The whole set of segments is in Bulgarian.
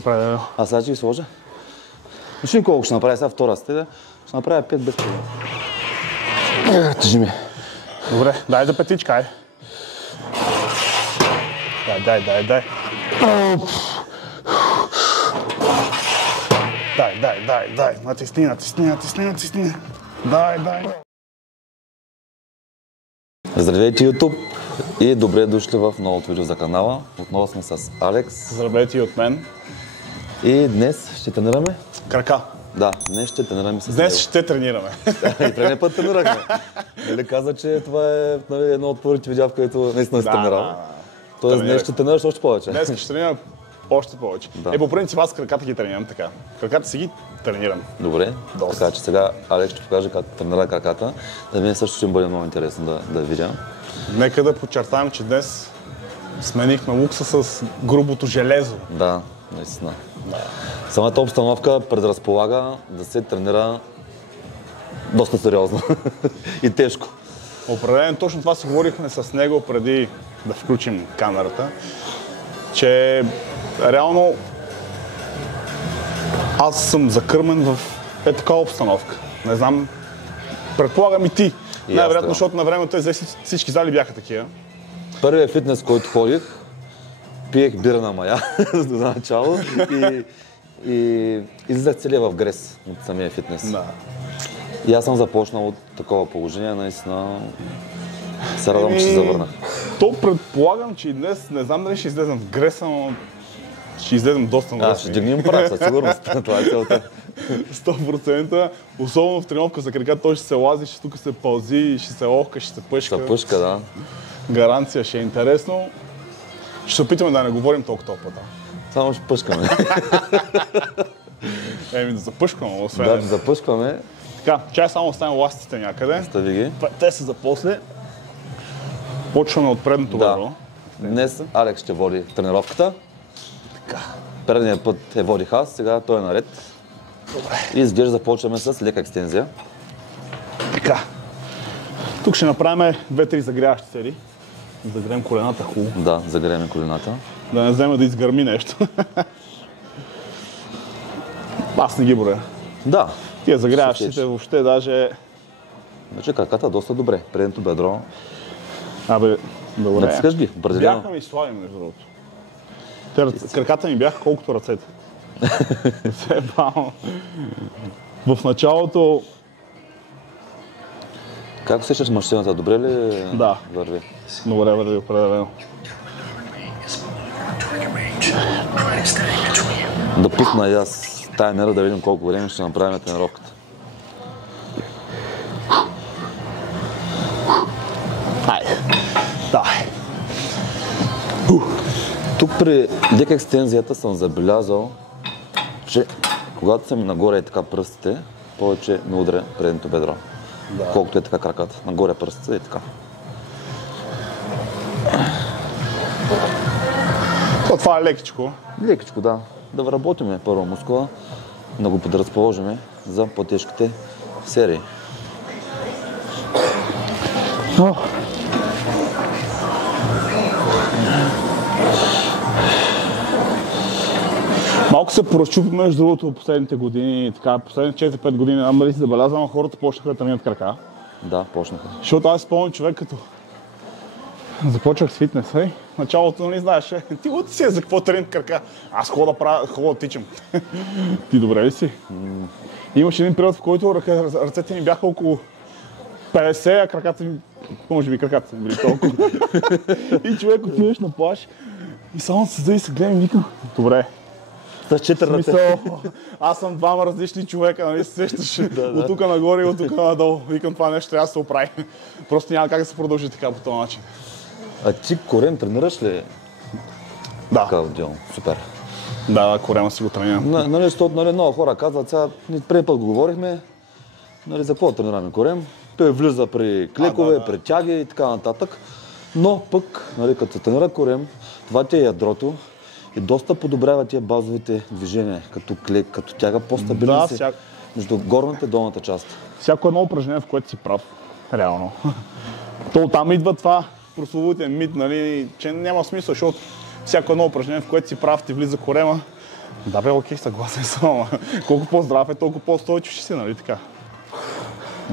Определено. А сега ще ги сложа. Виж ли колко ще направя сега втора стега? Ще направя 5 без проблем. Тежи ми. Добре, дай да петичка, ай. Дай. Дай. Натисни. Дай. Здравейте, YouTube! И добре дошли в новото видео за канала. Отново сме с Алекс. Здравейте и от мен. И днес ще тренираме? Крака. Да, днес ще тренираме с Днес ще тренираме. И предния път тренирахме. Нали каза, че това е едно от първите видеа, в което наистина си тренирал. Тоест днес ще тренираш още повече. Днес ще тренирам още повече. Да. По принцип аз краката ги тренирам така. Краката си ги тренирам. Добре, Доста. така че сега Алекс ще покаже как тренира краката. За мен също ще им бъде много интересно да видя. Нека да подчертаем, че днес сменихме лукса с грубото железо. Да, наистина. Самата обстановка предразполага да се тренира доста сериозно и тежко. Определено точно това си говорихме с него преди да включим камерата, че реално аз съм закърмен в такава обстановка. Не знам, предполагам и ти. Най-вероятно, защото на времето всички зали бяха такива. Първият фитнес, който ходих, пиех бира на мая за начало и излизах целия в грес от самия фитнес. Да. И аз съм започнал от такова положение, наистина се радвам, че се завърнах. То предполагам, че и днес, не знам дали ще излезем в греса, но ще излезем доста на Ще дигнем прак, със сигурност. Това е целта. 100%. Особено в тренировка за крака, той ще се лази, ще тук се пълзи, ще се ловка, ще се пъшка. Пъшка, да. Гаранция ще е интересно. Ще се опитаме да не говорим толкова пъта. Само ще пъшкаме. Да запъшкаме, освен. Да, запъшкаме. Така, чай само оставим ластите някъде. Стави ги. Те са за после. Почваме от предното бедро. Днес Алекс ще води тренировката. Така. Предният път водих аз, сега той е наред. Добре. И изглежда започваме с лека екстензия. Така. Тук ще направим 2-3 загряващи серии. Загреем колената хубаво. Да, загреем колената. Да не вземе да изгърми нещо. Аз не ги броя. Да. Тия загряващите въобще даже... Значи краката доста добре. Предното бедро. Добре. Натискаш ги, определено. Бяха ми слаби, между другото. Краката ми бяха колкото ръцете. Все бавно. В началото... Как усещаш мъжчината? Добре ли върви? Добре върви, определено. Да пусна и аз таймера да видим колко време ще направим тренировката. Айде. Давай. Тук при лека екстензията съм забелязал, че когато съм нагоре и така пръстите, повече ме удря предното бедро. Да. Колкото е така краката. Нагоре пръстите и така. Това е лекичко. Лекичко, да. Да работиме първо мускула, да го подразположиме за по-тежките серии. Малко се поразчупи между другото последните години, така, последните 4-5 години, знам дали си забелязвам, хората почнаха да тренират крака. Да, почнаха. Защото аз спомням човек, като започвах с фитнес, в началото не знаеш, ти си за какво тренират крака? Аз хубаво да правя, хубаво да тичам. Ти добре ли си? Имаше един период, в който ръцете ми бяха около 50, а краката ми, може би краката са били толкова. И човек отидеш на плаж и само седа и се гледам и викам, добре. С 4 ръце. Аз съм двама различни човека, нали се сещаш от тук нагоре и от тук надолу. Викам, това нещо трябва да се оправи. Просто няма как да се продължи така по този начин. А ти корем тренираш ли? Да. Така отделно. Супер. Да, корема си го тренирам. Нали, защото много хора казват, сега преди път го говорихме, нали, за какво тренираме корем? Той влиза при клекове, при тяги и така нататък. Но пък, нали, като се тренира корем, това ти е ядрото и доста подобрява тия базовите движения, като клек, като тяга, по-стабилен си между горната и долната част. Всяко едно упражнение, в което си прав, реално. То там идва това прословутия мит, нали, че няма смисъл, защото всяко едно упражнение, в което си прав, ти влиза корема, Да бе, окей, съгласен съм, ама колко по-здрав е, толкова по-устойчив ще си, нали така?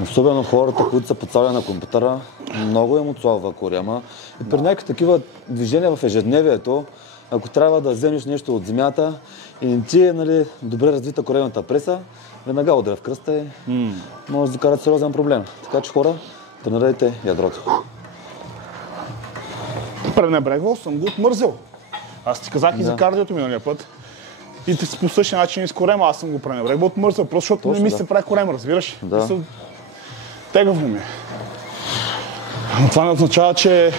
Особено хората, които са подставени на компютъра, много им отслабва корема. И при някакви такива движения в ежедневието, ако трябва да вземеш нещо от земята и не ти е, нали, добре развита коремната преса, веднага удря в кръста и може да карат сериозен проблем. Така че хора, тренирайте ядрото. Пренебрегвал съм го, отмързел. Аз ти казах и за кардиото миналия път. И по същия начин и с корема, аз съм го пренебрегвал, отмързел, просто защото Точно, не ми се прави корем, разбираш? Да. Тегаво ми е. Но това не означава, че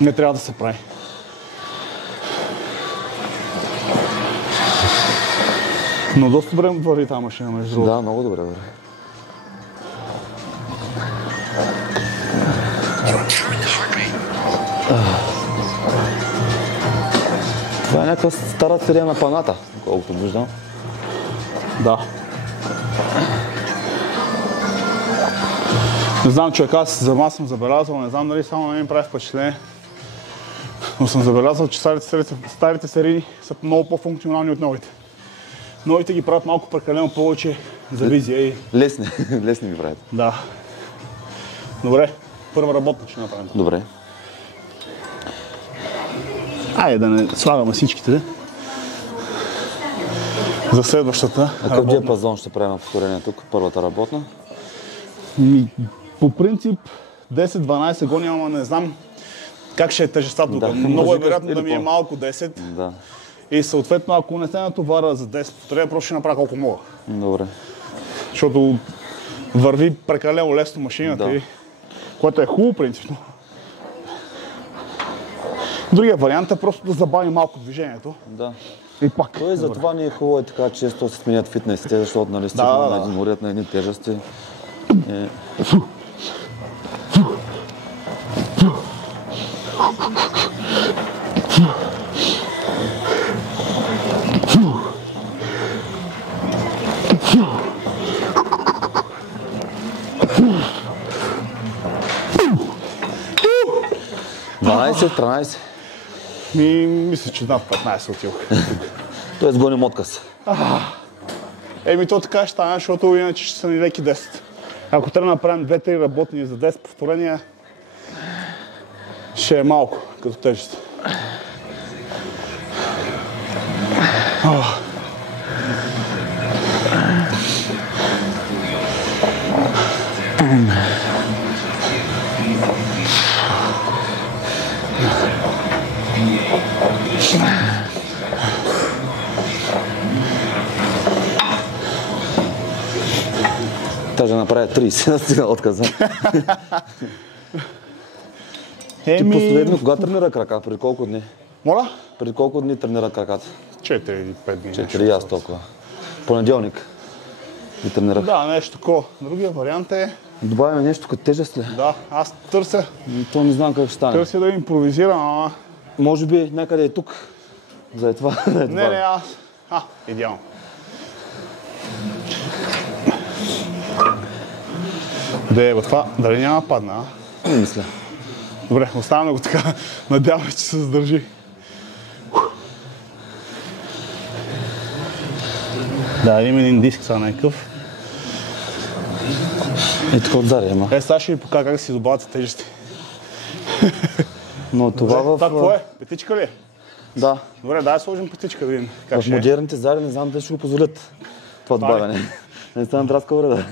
не трябва да се прави. Но доста добре върви тази машина, между другото. Да, много добре върви. Това е някаква стара серия на паната, колкото виждам. Да. Не знам, човек, аз за съм забелязал, не знам дали само на мен ми прави впечатление, но съм забелязал, че старите серии са много по-функционални от новите. Новите ги правят малко прекалено повече за визия и... Лесни ги правят. Да. Добре, първа работна ще направим. Добре. Айде да не слагаме всичките за следващата Какъв диапазон ще правим повторение тук, първата работна? По принцип 10-12 гони, ама не знам как ще е тежестта тук. Да, много е вероятно да ми е малко 10. Да. И съответно, ако не се натоваря за 10 повторения, просто ще направя колко мога. Добре. Защото върви прекалено лесно машината, Да. което е хубаво принципно. Другия вариант е просто да забави малко движението. Да. И пак. Той затова не е хубаво така често се сменят фитнесите, защото нали сте на един уред, на едни тежести. $12-13. Мисля, че над 15 отивах. Тоест гоним отказ. Еми то така ще стане, защото иначе ще са ни леки 10. Ако трябва да направим 2-3 работни за 10 повторения, ще е малко като тежест. Та ще направя 30, да стигна отказа. Ти последно кога тренира крака? Преди колко дни? Моля? Преди колко дни тренира краката? 4-5 дни. 4 аз толкова. Понеделник ги тренирах. Да, нещо такова. Другия вариант е... Добавяме нещо като тежест ли? Да, аз търся. То не знам как ще стане. Търся да импровизирам, ама... Може би някъде е тук. За това. Не, аз... Идеално. Де е това? Дали няма падна, Не мисля. Добре, оставяме го така. Надяваме, че се задържи. Да, има един диск сега някакъв. И така отзади, ама. Сега ще ви покажа как си добавяте тежести. Но това в... Това какво е? Петичка ли е? Да. Добре, дай сложим петичка да видим как В ще е. модерните зари не знам дали ще го позволят това добавяне. Не стана драска вреда.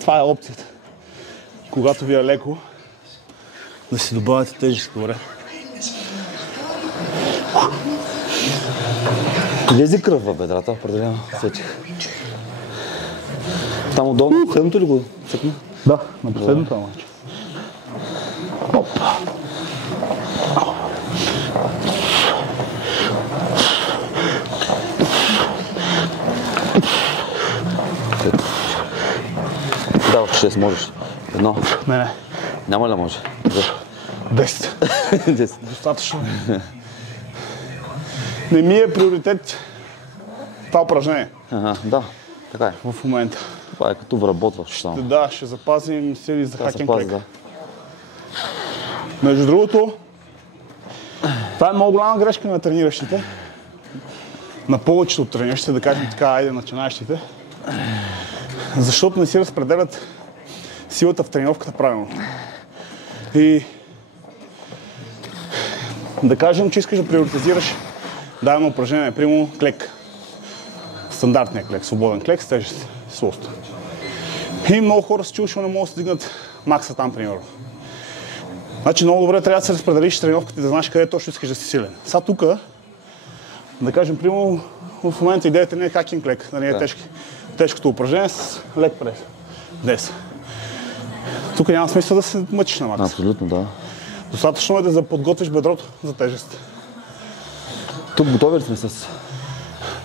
Това е опцията. Когато ви е леко, да си добавяте тежест, добре. Лези кръв в бедрата, определено. Сетих. Там отдолу, последното ли го цъкна? Да, на последното амаче. Опа. Да, в 6 можеш. Едно. Не. Няма ли да може? 10. 10. Достатъчно. Не ми е приоритет това упражнение. Да, така е. В момента. Това е като вработваш само. Да, ще запазим сили за Така hack се and пази, crack. да. Между другото, Това е много голяма грешка на трениращите. На повечето от трениращите, да кажем така, айде начинаещите. Защото не си разпределят силата в тренировката правилно. И да кажем, че искаш да приоритизираш дадено упражнение, примерно клек. Стандартният клек, свободен клек с тежест, с лост. И много хора се чуват, че не могат да се дигнат макса там, примерно. Значи много добре трябва да се разпределиш тренировката и да знаеш къде точно искаш да си силен. Сега тук, да кажем, примерно, в момента идеята не е хакинг клек, да не е тежкото упражнение с лек прес. Днес. Тук няма смисъл да се мъчиш на макс. Абсолютно, да. Достатъчно е да подготвиш бедрото за тежест. Тук готови ли сме с...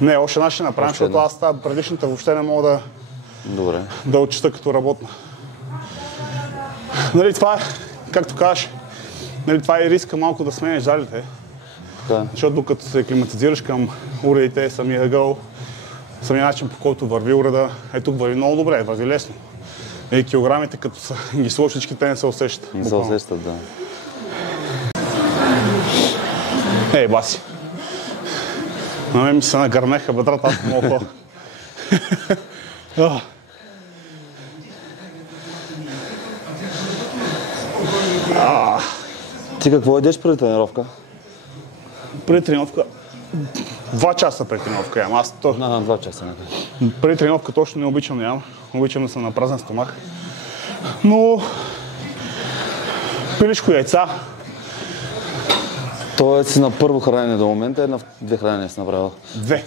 Не, още една ще направим, защото аз тази предишната въобще не мога да отчита като работна. Нали, това е, както кажеш, нали, това е риска малко да сменеш залите. Така. Защото докато се климатизираш към уредите, самия ъгъл, самия начин, по който върви уреда, тук върви много добре, върви лесно. И килограмите, като са ги сложиш, всички те не се усещат. Не се усещат, да. Ей, баси. На мен ми се нагърнеха бедрата, аз не мога. Ти какво едеш преди тренировка? Преди тренировка 2 часа преди тренировка ям. Аз то... На 2 часа. Преди тренировка точно не обичам да ям. Обичам да съм на празен стомах. Но... пилешко яйца. Тоест си на първо хранене до момента, на 2 хранения си направил? 2.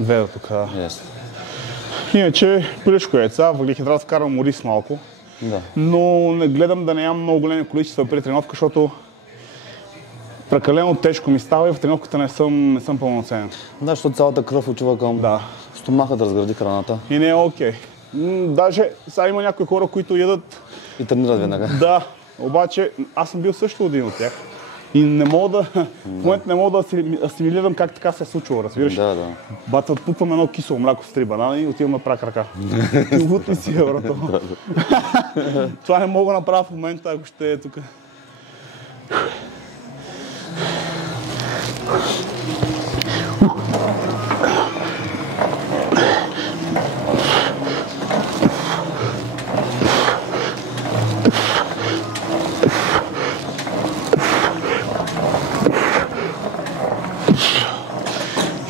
2 до тук. Yes. Иначе пилешко яйца, въглехидрат, вкарвам ориз малко. Да. Но не гледам да не ям много големи количества при тренировка, защото прекалено тежко ми става и в тренировката не съм пълноценен. Да, защото цялата кръв отива към стомаха да разгради храната. И не е окей. Даже сега има някои хора, които ядат... И тренират веднага. Да, обаче аз съм бил също един от тях. И не мога да... в момента не мога да асимилирам как така се е случило, разбираш? Да. Бата, отпуквам едно кисело мляко с 3 банана и отивам на прак ръка. Лут ли си, брато? Това не мога да направя в момента, ако ще е тук.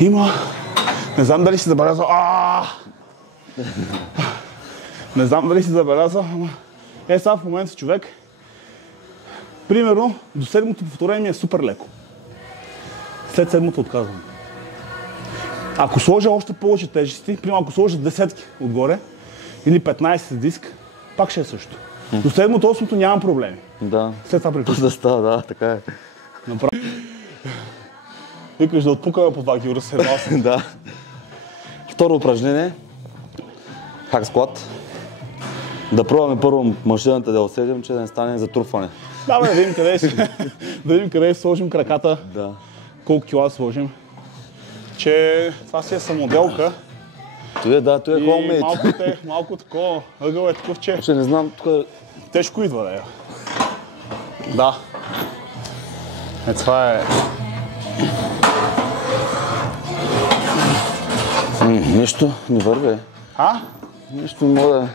Има... Не знам дали си забелязал... Не знам дали си забелязал, ама... Сега в момента човек... Примерно, до 7-то повторение ми е супер леко. След 7-то отказвам. Ако сложа още повече тежести, примерно ако сложа десетки отгоре, или 15 диск, пак ще е също. До 7-то, 8-то нямам проблеми. Да. След това приключвам. Да става, да, така е. Викаш да отпукаме по 2 кг се Да. Второ упражнение. Хак склад. Да пробваме първо машината да усетим, че да не стане затрупване. Да, да видим къде си. Да видим къде сложим краката. Да. Колко кила сложим. Че това си е самоделка. Той е homemade. Малко такова. Ъгъл е такъв, че... Ще не знам, тук тежко идва да е. Да. Това е... Нищо не върви. Нищо не мога да...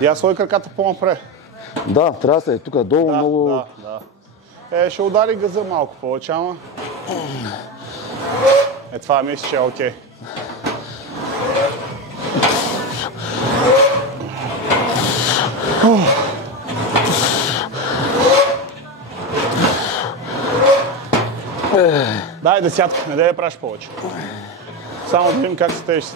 И аз сложи краката по-напред. Да, трябва да се. Тук долу много... Да. Ще удари газа малко повече, ама... Това мисля, че е окей. Дай десятка, не дай да правиш повече. Само да видим как се тежи.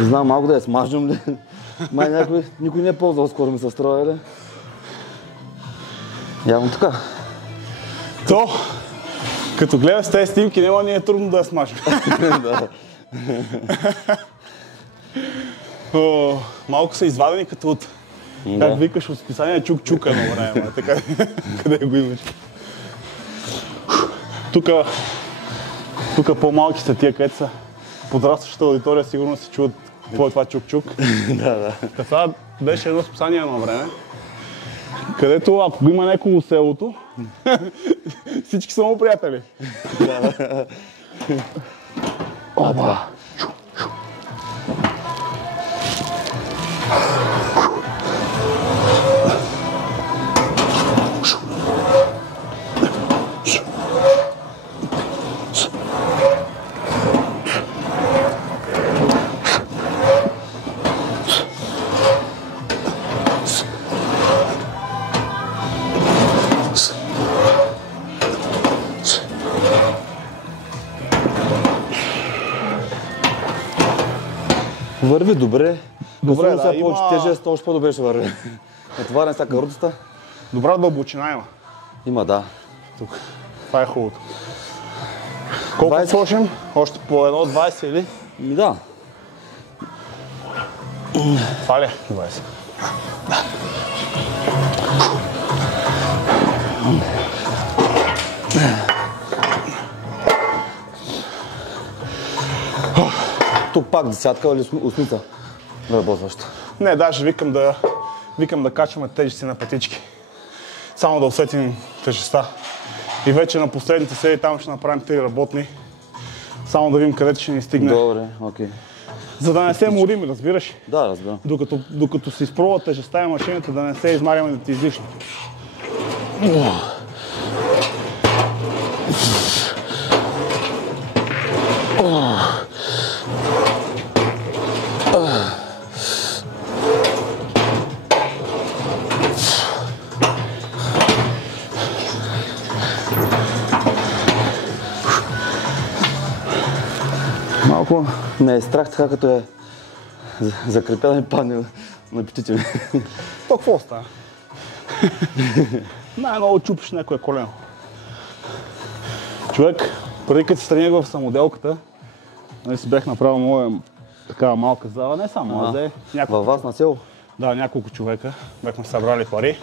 Не знам, малко да я смаждам ли. Май никой не е ползвал, скоро ми се строя, ли? Явно така. То, като гледа с тези снимки, няма ни е трудно да я смажем. Малко са извадени като от... Как викаш от списание чук-чука едно време, така къде го имаш. Тук по-малки са тия, където са подрастващата аудитория, сигурно се чуват Какво е това чук-чук? Да. Това беше едно списание на време, където ако го има някого в селото, всички са му приятели. Оба! Върви добре. Добре, да, сега повече тежест, още по-добре ще върви. Натоварен сега каруцата. Добра дълбочина има. Има, да. Тук. Това е хубавото. Колко сложим? Още по едно 20 или? Да. Това ли е? 20. Тук пак десятка или осмица работваща. Не, даже викам да качваме тежести на петички. Само да усетим тежестта. И вече на последните серии там ще направим 3 работни. Само да видим къде ще ни стигне. Добре, окей. За да не се морим, разбираш? Да, разбирам. Докато си изпробва тежестта и машината, да не се измаряме да ти излишно. Малко ме е страх така, като е закрепена и падне на петите ми. То какво става? Най-много чупиш някое колено. Човек, преди като се тренирах в самоделката, си бях направил моя такава малка зала, не само аз, Във вас на село? Да, няколко човека. Бяхме събрали пари.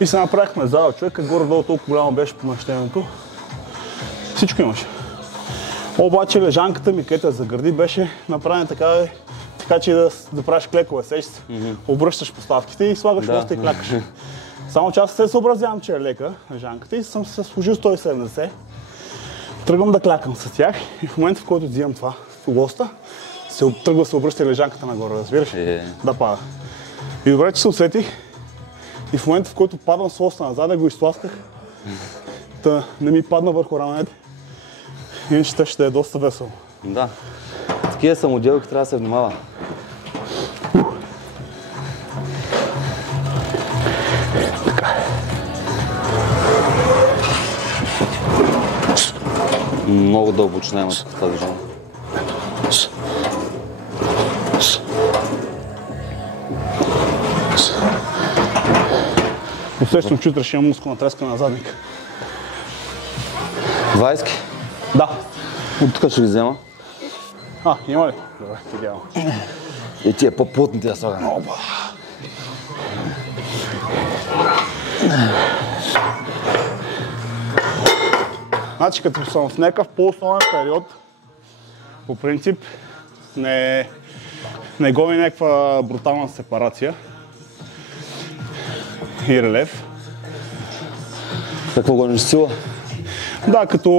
И се направихме зала. Човека горе-долу толкова голямо беше помещението. Всичко имаше. Обаче лежанката ми, където за гърди, беше направена така че да правиш клекове, сещаш се. Обръщаш поставките и слагаш лоста и клякаш. Само че аз се съобразявам, че е лека лежанката и съм се служил 170. Тръгвам да клякам с тях и в момента, в който взимам това лоста, тръгва да се обръща лежанката нагоре, разбираш? Да пада. И добре, че се усетих и в момента, в който падам с лоста назад, го изтласках, да не ми падна върху раменете. Иначе ще е доста весело. Да. Такива самоделки трябва да се внимава. Много дълбочина има това движение. Усещам, че утре ще имам мускулна треска на задника. 20? Да. От тук ще ги взема. Има ли? Добре, идеално. И тия по-плътните да слагам. Опа! Значи, като съм в някакъв по-основен период, по принцип, не гони някаква брутална сепарация и релеф. Какво гониш сила? Да, като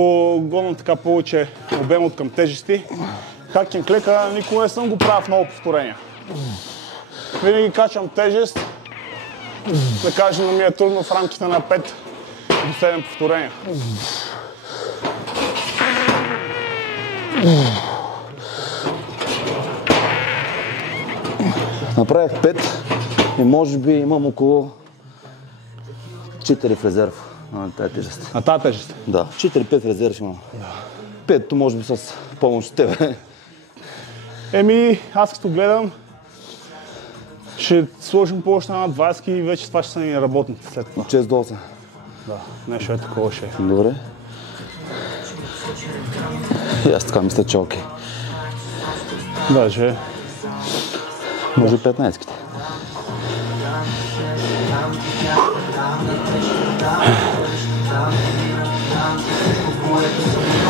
гонам така повече обем от към тежести, хакинг клека никога не съм го правил в много повторения. Винаги качвам тежест, да кажем, но ми е трудно в рамките на 5 до 7 повторения. Направих 5 и може би имам около 4 в резерв на тази тежест. На тази тежест? Да, 4-5 резерв ще имам. 5-то може би с помощ от тебе. Аз като гледам, ще сложим повече на 20 и вече това ще са ни работните след това. 6 до 8. Да, нещо е такова ще е. Добре. И аз така мисля, че окей. Даже. Може 15-ките.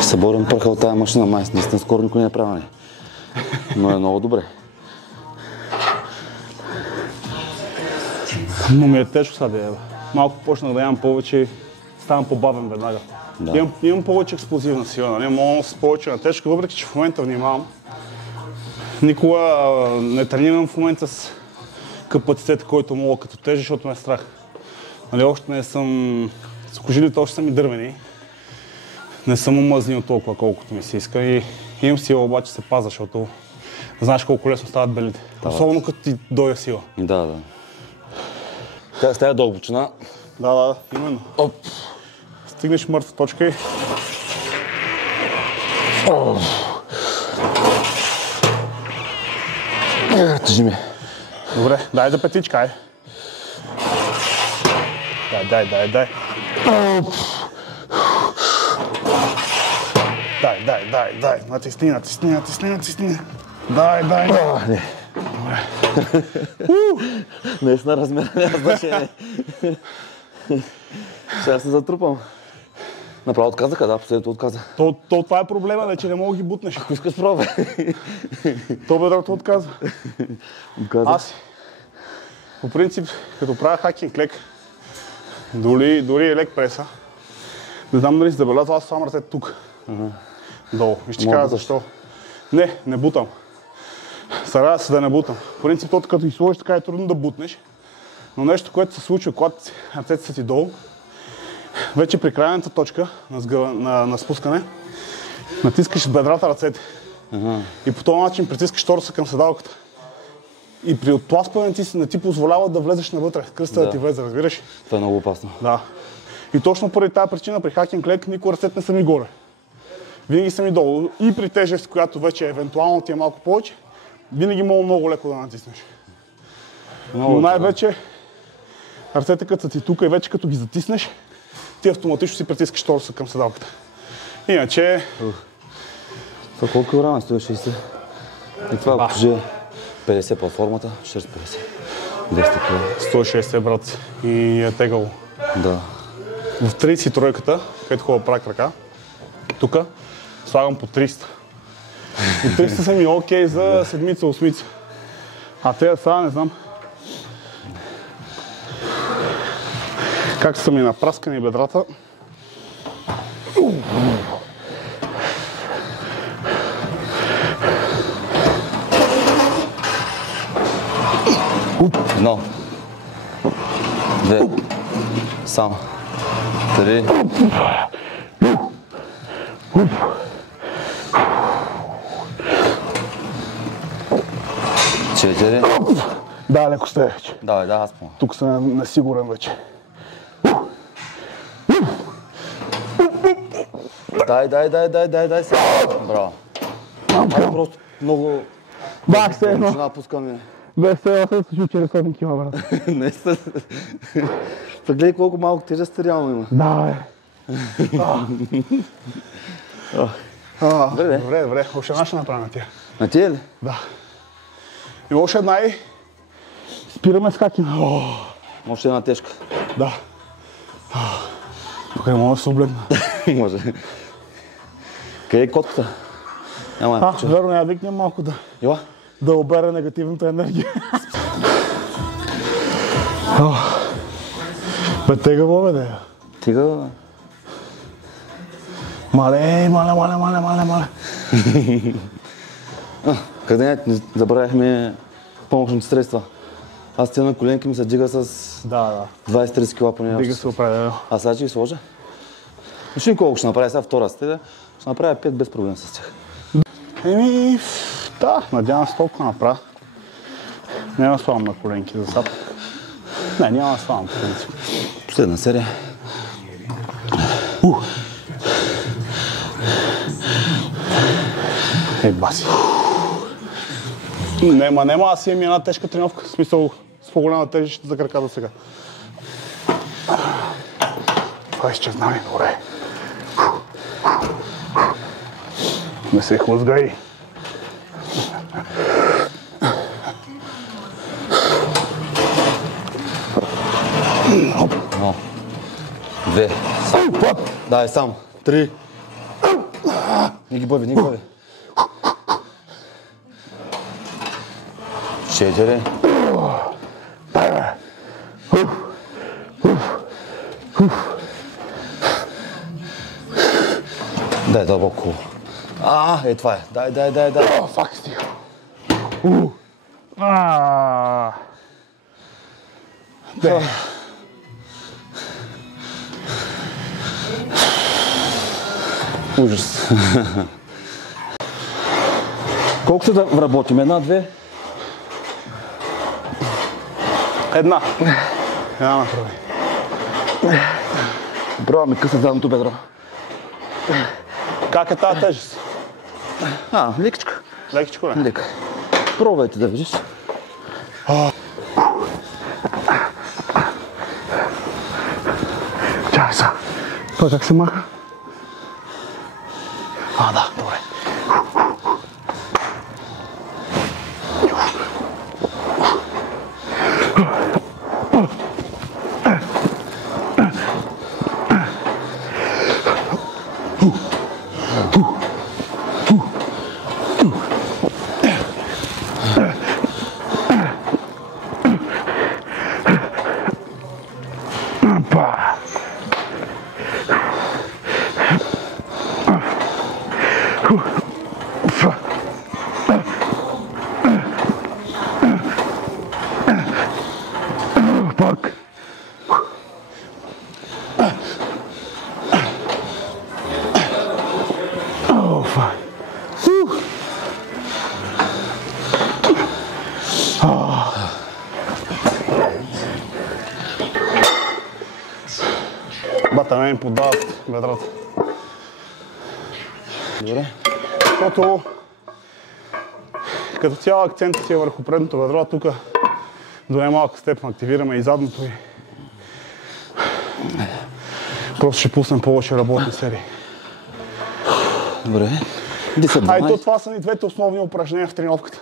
Съборен пръха от тази машина, май наистина скоро никой не е правил. Но е много добре. Но ми е тежко сега да е. Малко почнах да ям повече и ставам по-бавен веднага. Да. Имам повече експлозивна сила, нали? Мога с повече на тежка, въпреки че в момента внимавам. Никога не тренирам в момента с капацитет, който мога като тежи, защото ме е страх. Нали, още не съм... Сухожилите още са ми дървени. Не съм омъзнил толкова, колкото ми се иска. И имам сила, обаче се паза, защото знаеш колко лесно стават белите. Особено като ти дойде сила. Да. Тя с тази дълбочина. Да, именно. Оп. Стигнеш мъртва точка и... Тежи ми. Добре, дай за петичка, ай. Дай. Дай. Натисни. Дай. Не. Наистина размера няма значение. Сега се затрупам. Направо отказаха, да, последното отказа. Това е проблема, че не мога да ги бутнеш. Ако искаш пробвай. То бедрото отказва. Отказа. Аз, по принцип, като правя хакинг лек, дори и лек преса, не знам дали си забелязал, аз сам ръцете тук. Долу. И ще кажа защо. Не бутам. Старая се да не бутам. В принцип, като ги сложиш, така е трудно да бутнеш. Но нещо, което се случва, когато ръцете са ти долу, вече при крайната точка на спускане, натискаш с бедрата ръцете. И по този начин притискаш торса към седалката. И при оттласкване не ти позволява да влезеш навътре. Кръста да ти влезе, разбираш? Това е много опасно. Да. И точно поради тази причина при хакинг лек никога ръцете не са ми горе. Винаги са ми долу. И при тежест, която вече евентуално ти е малко повече, винаги мога много леко да натиснеш. Но най-вече ръцете като са ти тук и вече като ги затиснеш, ти автоматично си притискаш торса към седалката. Иначе... Това колко килограма? 160? И това ако кажи 50 платформата, 650. 200 кг. 160 брат и е тегало. Да. В 33-ката, където хубава правя крака, тук слагам по 300. И 300 са ми окей за седмица-осмица. А те сега не знам как са ми напраскани бедрата. Едно. Две. Само. Три. Четири. Да, леко сте вече. Давай, аз помня. Тук съм несигурен вече. Дай сега. Браво. Аз просто много... Бах се едно. Напускаме. Без се съм случил 400 кг, брат. Наистина. Гледай колко малко тежест реално има. Да, бе. Добре. Още една ще направя на тия. На тия ли? Да. И още една и спираме с хакинг. Още една тежка. Да. Тук не мога да се облегна. Може. Къде е котката? Няма. Верно, я викнем малко да обере негативната енергия. Бе, тегаво бе, да. Тегаво, бе. Мале. Къде не забравяхме помощните средства. Аз тя на коленки ми се дига с 20-30 кг поне. Дига се определено. А сега ще ги сложа. Виж колко ще направя сега втора стега. Ще направя 5 без проблем с тях. Надявам се толкова направя. Няма славам на коленки за сад. Няма славам по принцип. Последна серия. Баси. Нема, аз имам една тежка тренировка. В смисъл с по-голяма тежест за краката сега. Това изчезна ми, добре. Не се хлъзгай. Едно. Две. Дай само. Три. Не ги бъви. 4. Дай дълбоко. Това е. Дай. Фак стига. Ужас. Колко се да работим? 1, 2? Една направи. Пробваме късна задното бедро. Как е тази тежест? Лекичка. Лекичко ли? Лека. Пробвайте да видиш. Чакай са. Това как се маха? Да, добре. Пак. Бата мен подават бедрата. Добре. Защото като цяло акцентът си е върху предното бедро, тук до немалка степен активираме и задното и просто ще пуснем повече работни серии. Добре. 10-12. То това са ни двете основни упражнения в тренировката.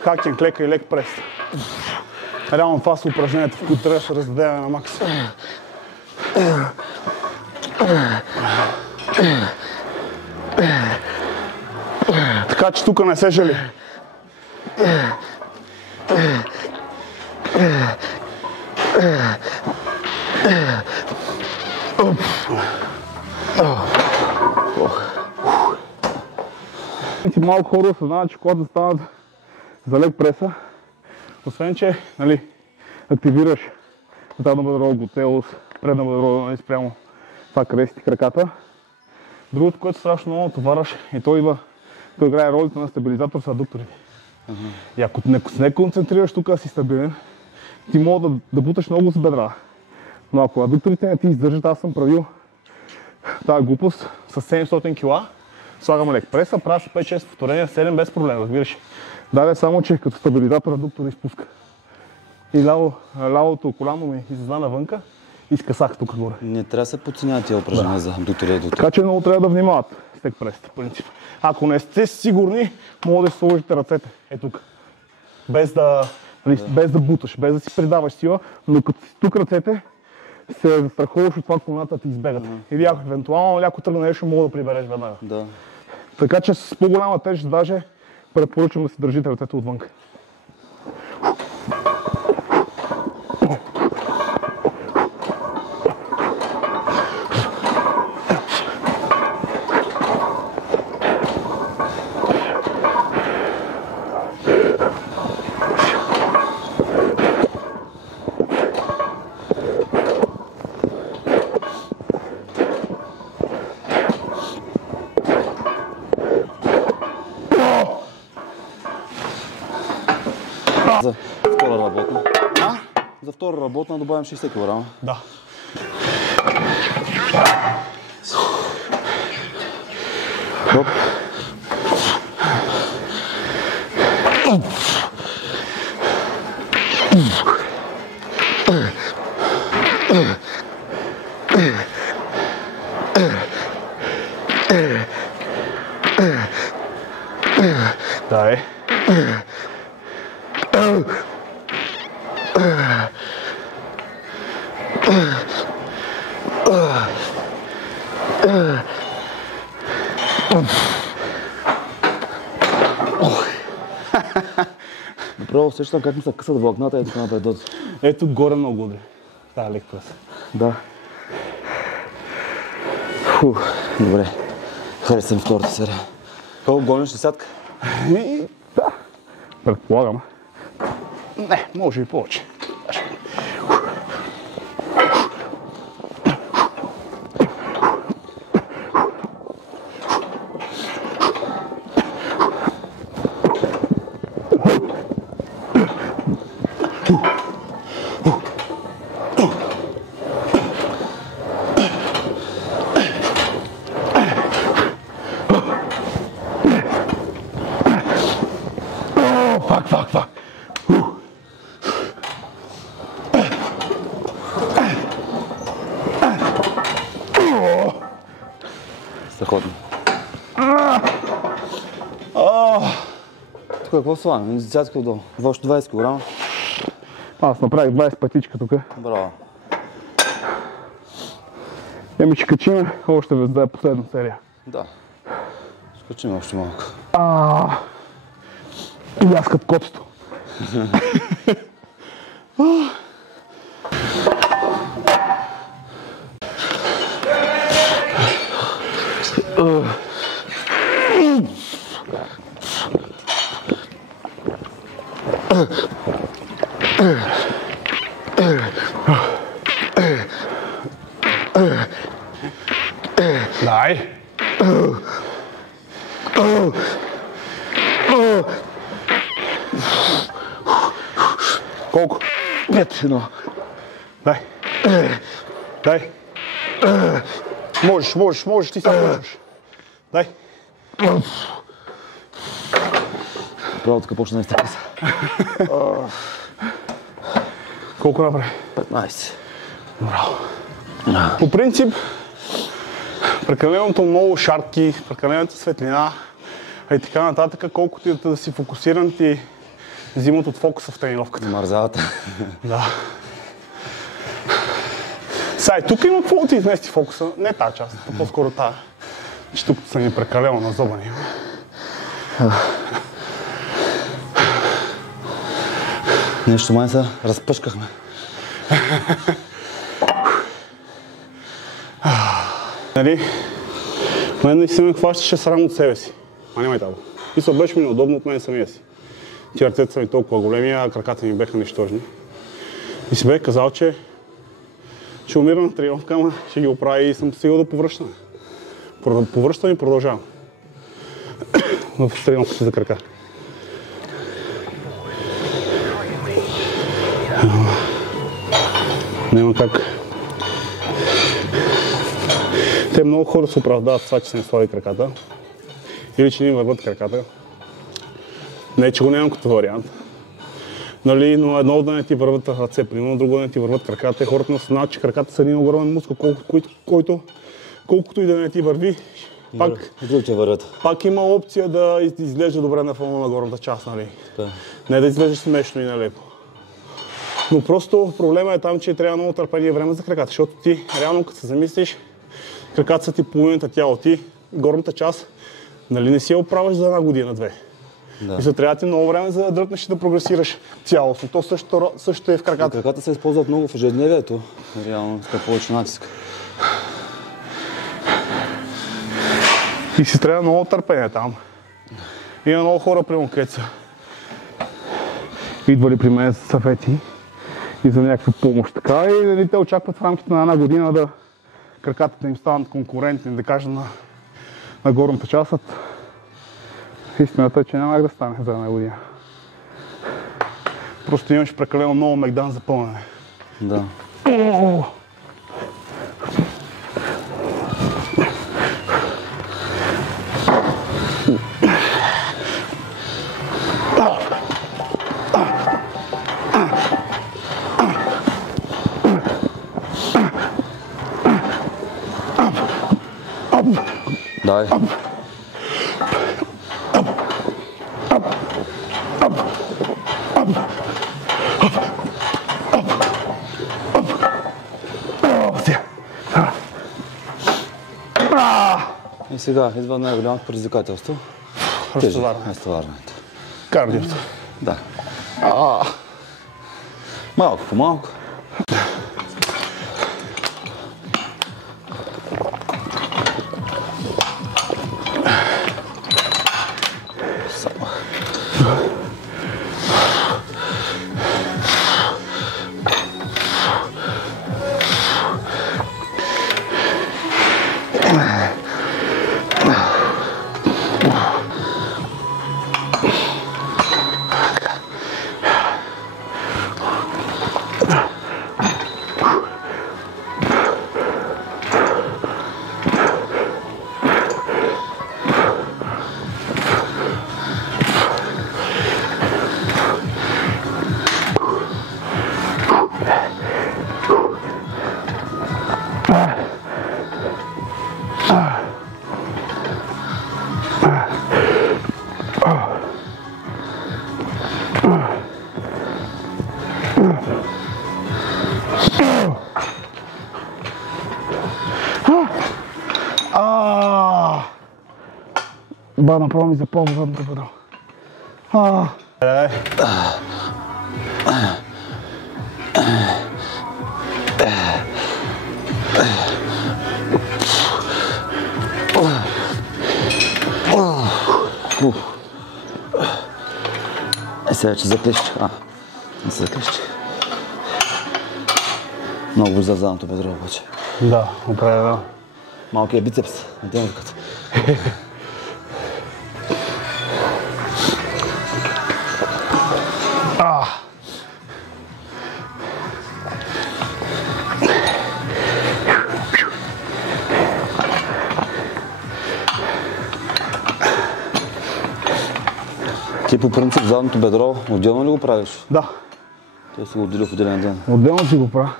Хакен, клека и лек прес. Реално това са упражненията, в които трябва да се раздадем на макс. Така че тук не се жали. Малко хора осъзнават, че когато застават за лек преса, освен че активираш задно бедро, глутеус, предна бедро спрямо това къде си краката. Другото, което страшно много товараш и той играе ролята на стабилизатор с аддукторите. И ако не концентрираш тук да си стабилен, ти мога да буташ много с бедра. Но ако аддукторите не ти издържат, аз съм правил тази глупост с 700 кг, слагам лек преса, правя 5-6 повторения, 7 без проблем, разбираш. Даде само, че като стабилизатор аддуктор изпуска. И лявото коляно ми излиза навънка и скъсах тук горе. Не трябва да се подценяват тия упражнения за аддуктори и аддуктори. Така че много трябва да внимават с тек пресите, в принцип. Ако не сте сигурни, може да си сложите ръцете. Тук. Без да буташ, без да си придаваш сила, но като си тук ръцете, се застраховаш от това колената ти избегат. Или ако евентуално ляко тръгне нещо, мога да прибереш веднага. Да. Така че с по-голяма тежест даже препоръчвам да си държите ръцете отвън. За втора работна. За втора работна добавим 60 кг. Да. Хоп. Да е. Направо сещам как ми се късат влакната и така на бедото. Ето горе много удри. Тая лек прес. Да. Добре. Харесвам втората серия. Колко гониш десятка? Да. Предполагам. Не, може и повече. Фак. Страхотно. Тук какво слага? Десятка отдолу. Още 20 кг. Аз направих 20 пътичка тук. Браво. Еми ще качим още да е последна серия. Да. Ще качим още малко. И аз като котото. Дай! Колко? 5-1. Дай! Можеш, ти сам можеш. Дай! Право така почна да изтъкъса. Колко направи? 15. Браво. По принцип, прекаленото много шарки, прекалената светлина и така нататък, колкото и да си фокусиран, ти взимат от фокуса в тренировката. Мързавата. Да. Сега и тук има какво да ти измести фокуса, не тази част, по-скоро тази. Че тук са ни прекалено назобани. Нещо май се разпъшкахме. Нали, мен наистина ме хващаше срам от себе си. Немай того. И беше ми неудобно от мен самия си. Ти ръцете са ми толкова големи, а краката ми беха нищожни. И си бях казал, че ще умира на тренировка, ама ще ги оправи и съм стигал до повръщане. Повръщане и продължавам. В тренировката за крака. Няма как. Те много хора се оправдават с това, че са им слаби краката. Или че не им върват краката. Не, че го нямам като вариант. Нали, но едно да не ти върват ръце, примерно, друго да не ти върват краката. Хората не осъзнават, че краката са един огромен мускул, който колкото и да не ти върви, пак има опция да изглежда добре на фона на горната част, нали? Да. Не да изглежда смешно и нелепо. Но просто проблема е там, че трябва много търпение и време за краката, защото ти реално като се замислиш, краката са ти половината тяло, ти горната част, нали не си я оправяш за една година-две. Да. И за трябва ти много време за да дръпнеш и да прогресираш цялостно. То също е в краката. Краката се използват много в ежедневието, реално с повече натиск. И си трябва много търпение там. Има много хора, примерно, където са идвали при мен за съвети и за някаква помощ. Така и нали, те очакват в рамките на една година да краката да им станат конкурентни, да кажа на горната част. Истината е, че няма как да стане за една година. Просто имаш прекалено много мегдан за пълнене. Да. Давай. И сега идва най-голямото предизвикателство. Разтоварването. Разтоварването. Кардиото. Да. Малко по малко. Ба, направо ми запълва задното бедро. Сега ще заклещи. Не се заклещи. Много за задното бедро обаче. Да, определено. Малкият бицепс, не те мускат. Ти по принцип задното бедро отделно ли го правиш? Да. Той си го отделил в отделен ден. Отделно си го правя.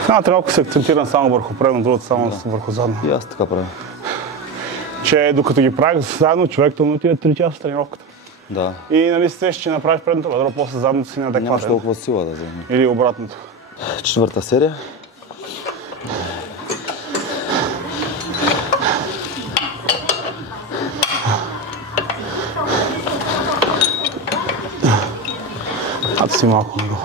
В една тренировка се акцентирам само върху предно, другото само върху задно. И аз така правя. Че докато ги правих заедно, човек то отиде 3 часа тренировката. Да. И нали се ще направиш предното бедро, после задното си неадекватен. Нямаш толкова сила да вземе. Или обратното. Четвърта серия. Ато си малко надолу.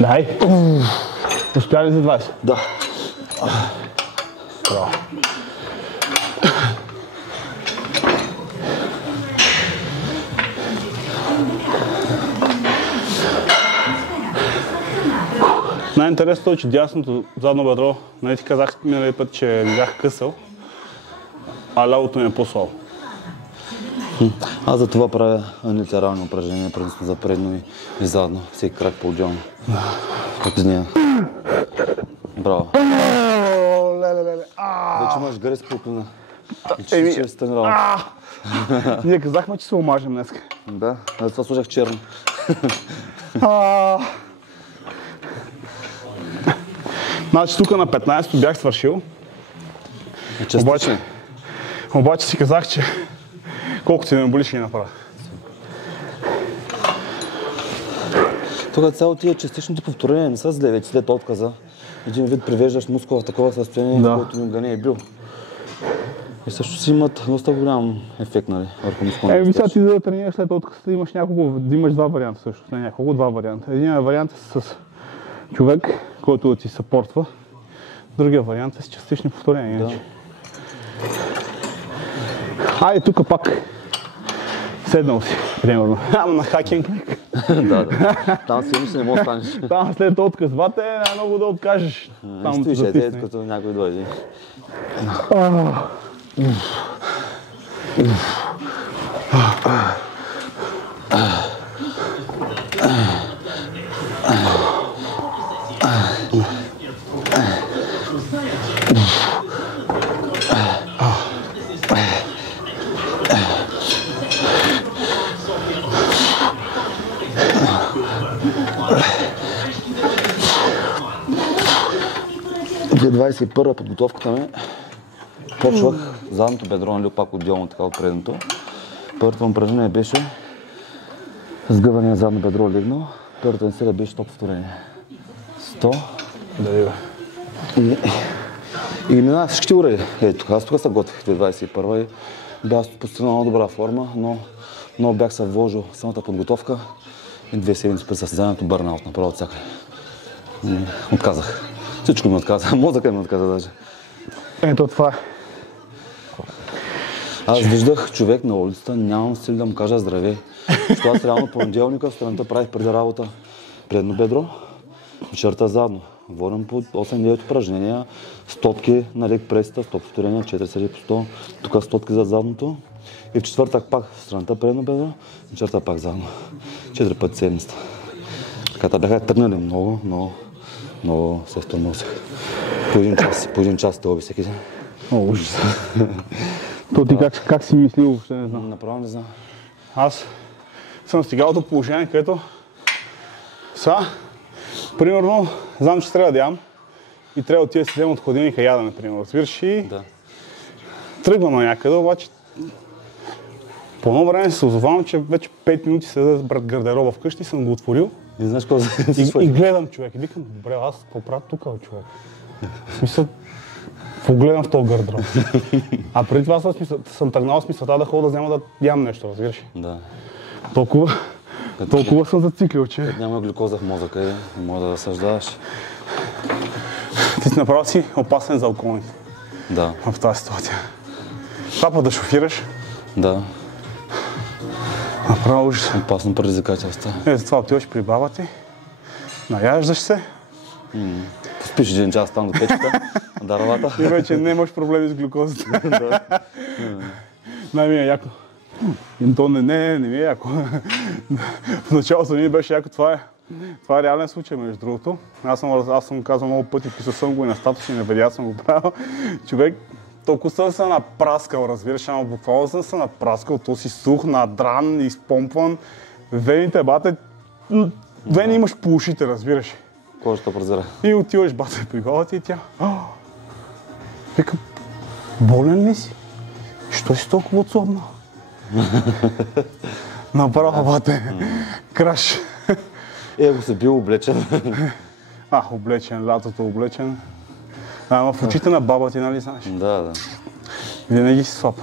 Дай. Успя ли за 20? Да. Браво. Най-интересното е, че дясното задно бедро, нали ти казах миналия път, че ми бях късал, а лявото ми е по-слабо. Аз за това правя латерални упражнения, принципно за предно и задно, всеки крак по-отделно. От нея. Браво. Вече имаш грес по клона. Че ще се тренирал. Ние казахме, че се омажем днес. Да, аз това служах черно. Значи тук на 15-то бях свършил. Обаче си казах, че колкото да ме боли, ще ги направя. Тук цяло тия частичните повторения не са зле, вече след отказа. Един вид привеждаш мускула в такова състояние, в което никога не е бил. И също си имат доста голям ефект, нали, върху мускулния Сега ти да тренираш след откъста, имаш два варианта също. Не, два варианта. Единият вариант е с човек, който да ти съпортва. Другия вариант е с частични повторения. Да. Айде тук пак. Седнал си, примерно. Ама на хакинг. Да. Там си не мога да станеш. Там след отказ, бате, най-много да откажеш. Там стоиш, като някой дойде. 2021 подготовката ми почвах задното бедро, нали, пак отделно така от предното. Първото упражнение беше сгъване задно бедро легнал. Първата серия беше топ повторение. 100. И минах всичките уреди. Ето, аз тук се готвих 2021 и бях постигнал много добра форма, но бях се вложил в самата подготовка и 2 седмици през състезанието бърнаут направо от всякъде. Отказах. Всичко ми отказа. Мозъка ми отказа даже. Ето това е. Аз виждах човек на улицата, нямам сили да му кажа здравей. Защото аз реално понеделника сутринта правих преди работа предно бедро, вечерта задно. Водим по 8-9 упражнения, стотки на лек пресата, 100 повторения, 4 серии по 100, тук стотки за задното. И в четвъртък пак сутринта предно бедро, вечерта пак задно. 4 пъти седмицата. Така бяха тръгнали много се стомосих. По един час те оби всеки ден. О, ужас. То ти как си мислил, въобще не знам. Направо не знам. Аз съм стигал до положение, където сега, примерно, знам, че трябва да ям и трябва да отида да седем от хладилника ядене, примерно, разбираш, и тръгвам на някъде, обаче по едно време се озовавам, че вече 5 минути седа пред гардероба вкъщи, съм го отворил. И знаеш какво и гледам човек и викам, добре, аз какво правя тук, човек? В смисъл, погледам в този гардероб. А преди това съм тръгнал с мисълта да ходя да взема да ям нещо, разбираш? Да. Толкова съм зациклил, че... Няма глюкоза в мозъка и не може да разсъждаваш. Ти си направо си опасен за околните. Да. В тази ситуация. Това път да шофираш. Да. Направо ужас. Опасно предизвикателство. Затова отиваш при баба ти, наяждаш се. Спиш един час там до печката, на дървата. И вече не имаш проблеми с глюкозата. Най-ми е яко. И то не ми е яко. В началото ми беше яко. Това е реален случай, между другото. Аз съм казал много пъти, писал съм го и на статус и на видеа съм го правил. Човек, толкова съм се напраскал, разбираш, ама буквално съм се напраскал, то си сух, надран, изпомпван. Вените, бате, вени имаш по ушите, разбираш. Кожата прозира. И отиваш, бате, при баба ти и тя. Вика, болен ли си? Що си толкова отслабна? Направо, бате, краш. Его се бил облечен. Облечен, лятото облечен. Ама в очите на баба ти, нали знаеш? Да. Винаги си слаб.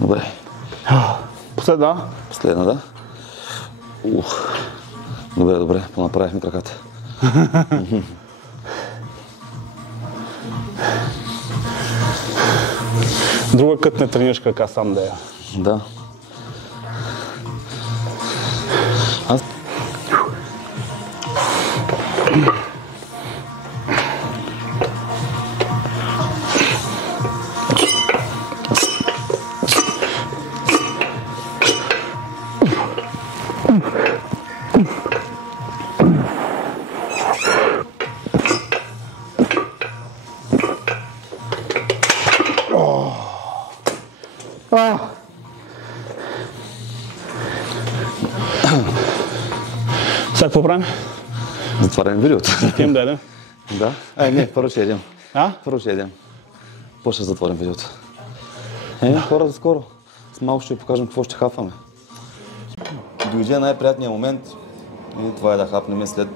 Добре. Последна, да? Добре, понаправихме краката. Друга кът не тренираш крака сам да я. Да. Аз... Сега какво правим? Затваряме видеото. Отивам да едем. Да? Не, първо ще едем. Първо ще едем. После ще затворим видеото. Хора, скоро. С малко ще ви покажем какво ще хапваме. Дойде най-приятният момент и това е да хапнем след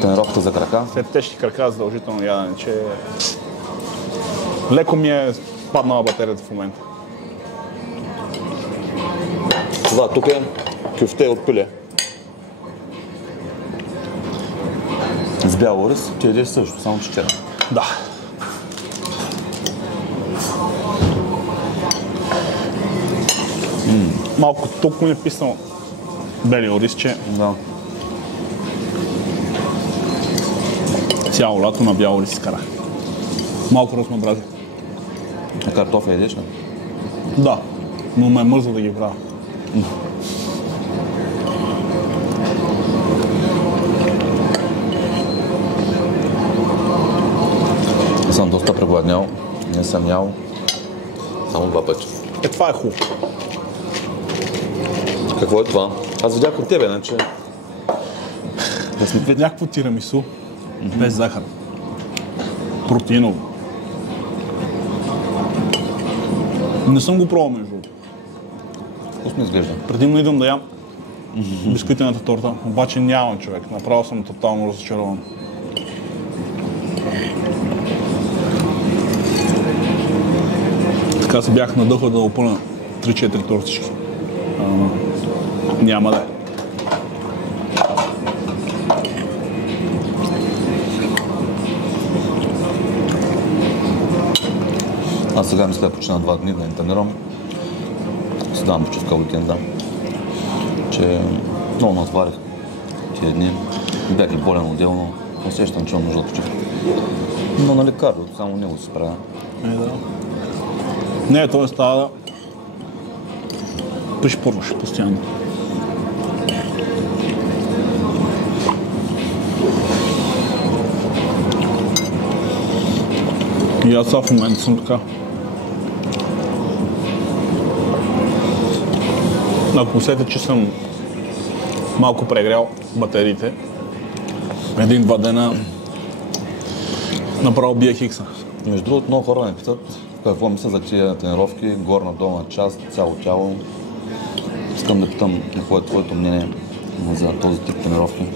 тренировката за крака. След тежки крака задължително ядене, че леко ми е паднала батерията в момента. Това тук е кюфте от пиле. С бял ориз, ти едеш също, само че черен. Да. Малко толкова ми е писнал бели ориз, че... Да. Цяло лято на бяло ли си кара. Малко разнообразие. А картофи едеш ли? Да, но ме мърза да ги правя. Аз съм доста прегладнял, не съм ял само 2 пъти. Това е хубаво. Какво е това? Аз видях от тебе, иначе... Някакво тирамису, без захар. Протеиново. Не съм го пробвал между другото. Вкусно изглежда. Предимно идвам да ям бисквитената торта, обаче нямам, човек. Направо съм тотално разочарован. Така се бях надъхал да опъна 3-4 тортички. Няма да е. Аз сега мисля да почина 2 дни да не тренирам. Си давам почивка уикенда. Че много натварих тия дни. Бях и болен отделно. Усещам, че имам нужда от почивка. Но нали кардиото, само него се справя. Да. Не, то не става да пришпорваш постоянно. И аз в момента съм така. Ако усетя, че съм малко прегрял батериите, 1-2 дена направо бия хикса. Между другото, много хора ме питат какво мисля за тия тренировки, горна, долна част, цяло тяло. Искам да питам какво е твоето мнение за този тип тренировки.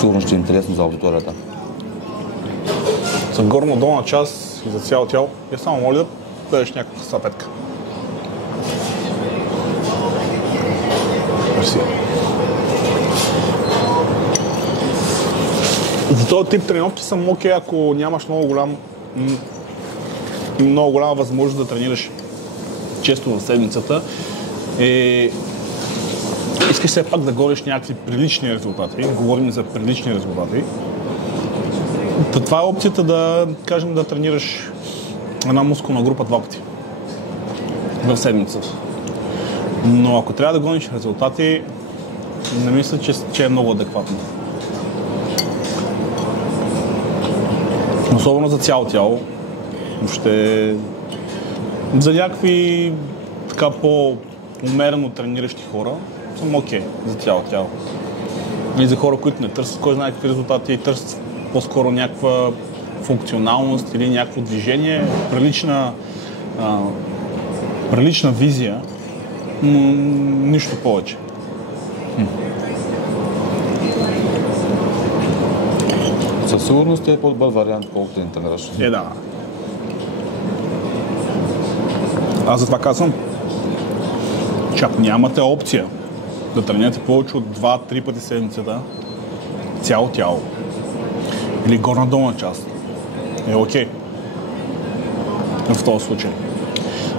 Сигурно ще е интересно за аудиторията. За горна-долна част и за цяло тяло, я само моля да дадеш някаква сапетка. Мерси. За този тип тренировки съм окей, ако нямаш много голяма възможност да тренираш често в седмицата. Искаш все пак да гониш някакви прилични резултати. Говорим за прилични резултати. Това е опцията да, кажем, да тренираш една мускулна група 2 пъти в седмицата. Но ако трябва да гониш резултати, не мисля, че е много адекватно. Особено за цяло тяло. Въобще за някакви така по-умерено трениращи хора съм окей за цяло тяло. И за хора, които не търсят кой знае какви резултати и търсят по-скоро някаква функционалност или някакво движение, прилична визия, но нищо повече. Със сигурност е по-добър вариант, колкото да тренираш. Да. Аз затова казвам, че ако нямате опция да тренирате повече от 2-3 пъти седмицата, цяло тяло или горна-долна част, е окей. В този случай.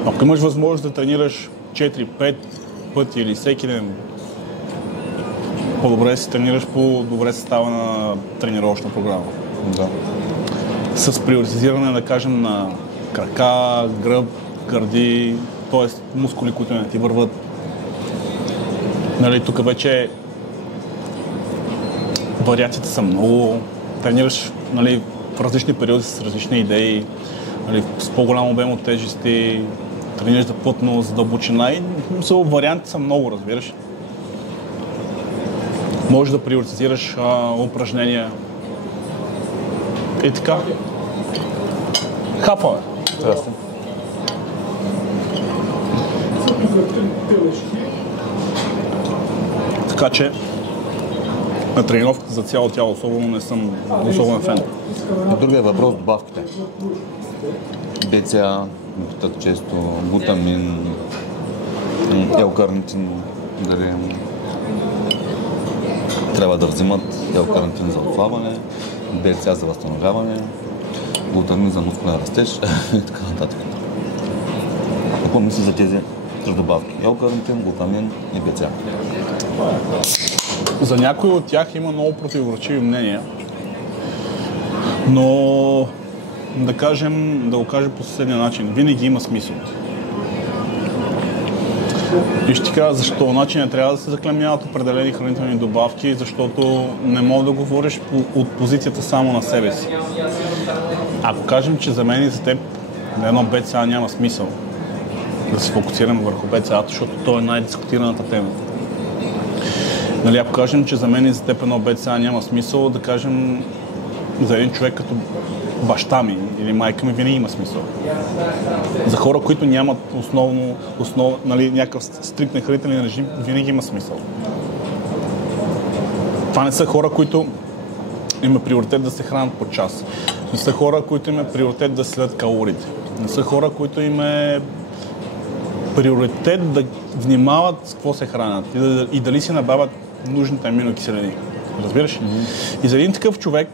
Ако имаш възможност да тренираш 4-5 пъти или всеки ден, по-добре си тренираш по добре съставена тренировъчна програма. Да. С приоритизиране, да кажем, на крака, гръб, гърди, т.е. мускули, които не ти върват. Нали, тук вече вариациите са много. Тренираш, нали, в различни периоди с различни идеи, нали, с по-голям обем от тежести, тренираш за плътност, дълбочина и вариантите са много, разбираш. Можеш да приоритизираш упражнения и така. Хапа, бе. Здрасти. Така че на тренировката за цяло тяло особено не съм особен фен. Другия въпрос – добавките. БЦА, питат често, глутамин, L-карнитин, дали трябва да взимат L-карнитин за отслабване, БЦА за възстановяване, глутамин за мускулен растеж и така нататък. Какво мислиш за тези три добавки? L-карнитин, глутамин и БЦА? За някои от тях има много противоречиви мнения, но да го кажем по следния начин, винаги има смисъл. И ще ти кажа защо. Значи не трябва да се заклемяват определени хранителни добавки, защото не мога да говориш от позицията само на себе си. Ако кажем, че за мен и за теб едно БЦА няма смисъл да се фокусираме върху БЦА, защото то е най-дискутираната тема. Нали, ако кажем, че за мен и за теб едно БЦА няма смисъл, да кажем за един човек като баща ми или майка ми винаги има смисъл. За хора, които нямат нали, някакъв стриктен хранителен режим, винаги има смисъл. Това не са хора, които има приоритет да се хранят по час. Не са хора, които има приоритет да следят калориите. Не са хора, които има приоритет да внимават с какво се хранят и дали си набавят нужните аминокиселини. Разбираш? Mm-hmm. И за един такъв човек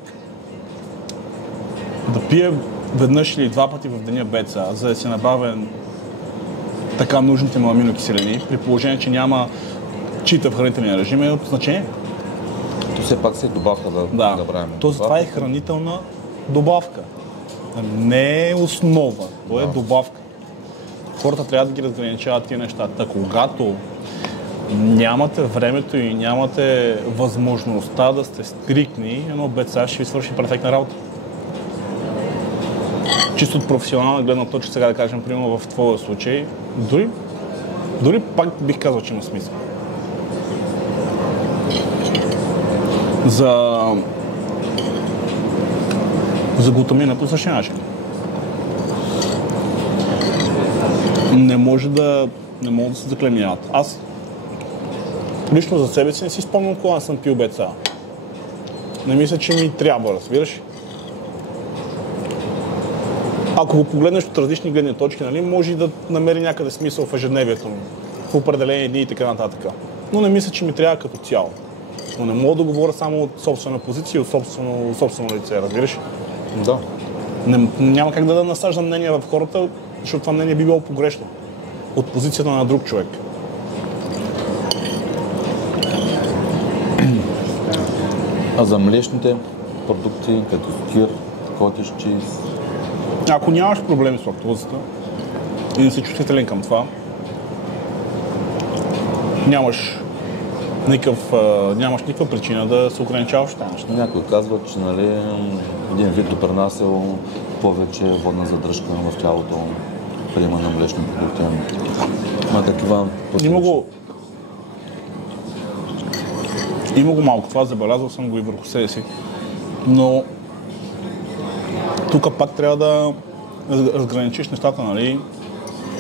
да пие веднъж или два пъти в деня БЦА, за да си набавя така нужните му аминокиселини, при положение, че няма читав хранителен режим, е от значение. То все пак се добавка да правим. Това е хранителна добавка. Не е основа, то е добавка. Хората трябва да ги разграничават тия нещата. Когато нямате времето и нямате възможността да сте стрикни, едно БЦА ще ви свърши перфектна работа. Чисто от професионална гледна точка, сега да кажем, примерно в твоя случай, дори пак бих казал, че има смисъл. За глутамина по същия начин. Не може да се заклемяват. Аз лично за себе си не си спомням кога съм пил БЦА. Не мисля, че ми трябва, разбираш. Ако го погледнеш от различни гледни точки, нали, може и да намери някъде смисъл в ежедневието ми, в определени дни и така нататък. Но не мисля, че ми трябва като цяло. Но не мога да говоря само от собствена позиция и от собствено лице, разбираш? Да. Няма как да насаждам мнение в хората, защото това мнение би било погрешно от позицията на друг човек. А за млечните продукти, като скир, котиш чиз? Ако нямаш проблеми с лактозата и не си чувствителен към това, нямаш никаква причина да се ограничаваш това неща. Някой казва, че един вид допринасял повече водна задръжка в тялото, приема на млечни продукти. Има такива Има го малко това, забелязал съм го и върху себе си, но тук пак трябва да разграничиш нещата, нали,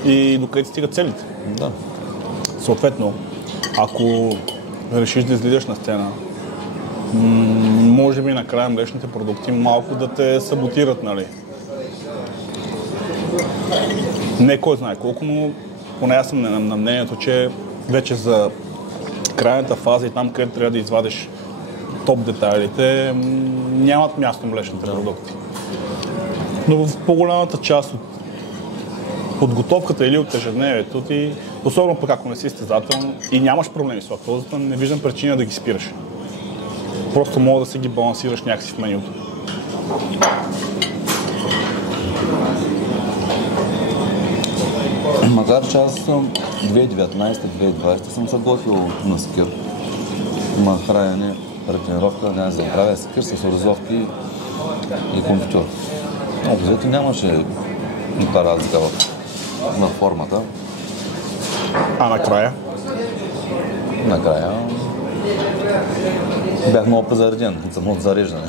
и докъде стигат целите. Да. Съответно, ако решиш да излизаш на сцена, може би накрая млечните продукти малко да те саботират, нали. Не кой знае колко, но поне аз съм на мнението, че вече за крайната фаза и там, където трябва да извадиш топ детайлите, нямат място млечните продукти. Но в по-голямата част от подготовката или от ежедневието ти, особено пък ако не си състезател и нямаш проблеми с лактозата, не виждам причина да ги спираш. Просто мога да си ги балансираш някакси в менюто. Макар че аз 2019-2020 съм се готвил на скир. Има хранене, тренировка, няма за здраве, скир с оризовки и конфитюр. Обзето нямаше никаква разлика на формата. А накрая? Накрая бях много презареден от самото зареждане.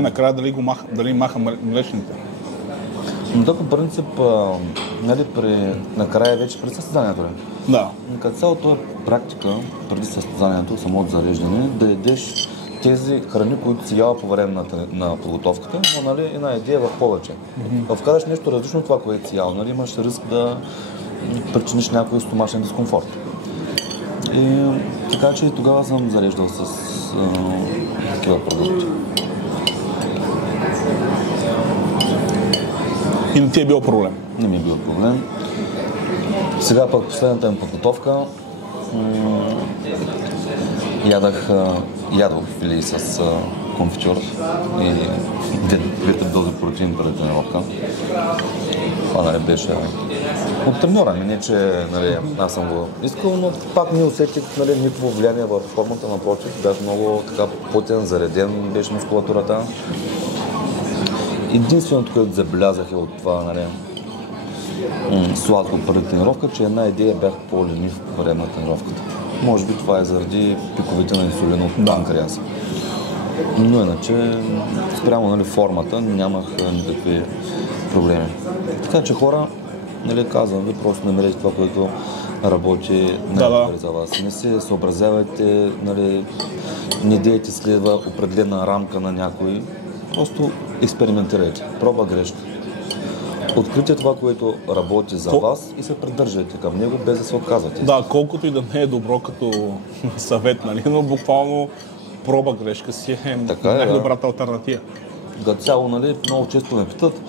Накрая дали маха млечните? Но тук по принцип, нали, накрая вече преди състезанието ли? Да. Като цялото е практика, преди състезанието, самото зареждане, да ядеш тези храни, които си яла по време на подготовката, но, нали, една идея в повече. Mm-hmm. Вкараш нещо различно от това, което си ял, нали, имаш риск да причиниш някой стомашен дискомфорт. И така че и тогава съм зареждал с такива продукти. И не ти е бил проблем? Не ми е бил проблем. Сега пък последната ми подготовка ядох филии с конфитюр и 2 дози протеин преди тренировка. Това, нали, беше от треньора ми, не че, нали, аз съм го искал, но пак не усетих, нали, никакво влияние върху формата, напротив, бях много така плътен, зареден, беше мускулатурата. Единственото, което забелязах е от това, нали, сладко преди тренировка, че една идея бях по-ленив по време на тренировката. Може би това е заради пиковете на инсулин от панкреаса. Но иначе, спрямо, нали, формата, нямах никакви проблеми. Така че хора, нали, казвам ви, просто намерете това, което работи най-добре за вас. Не се съобразявайте, нали, не дейте следва определена рамка на някой, просто експериментирайте, проба грешка. Открийте това, което работи за вас и се придържайте към него, без да се отказвате. Да, колкото и да не е добро като съвет, нали, но буквално проба грешка си е най-добрата алтернатива. Да, цяло, нали, много често ме питат,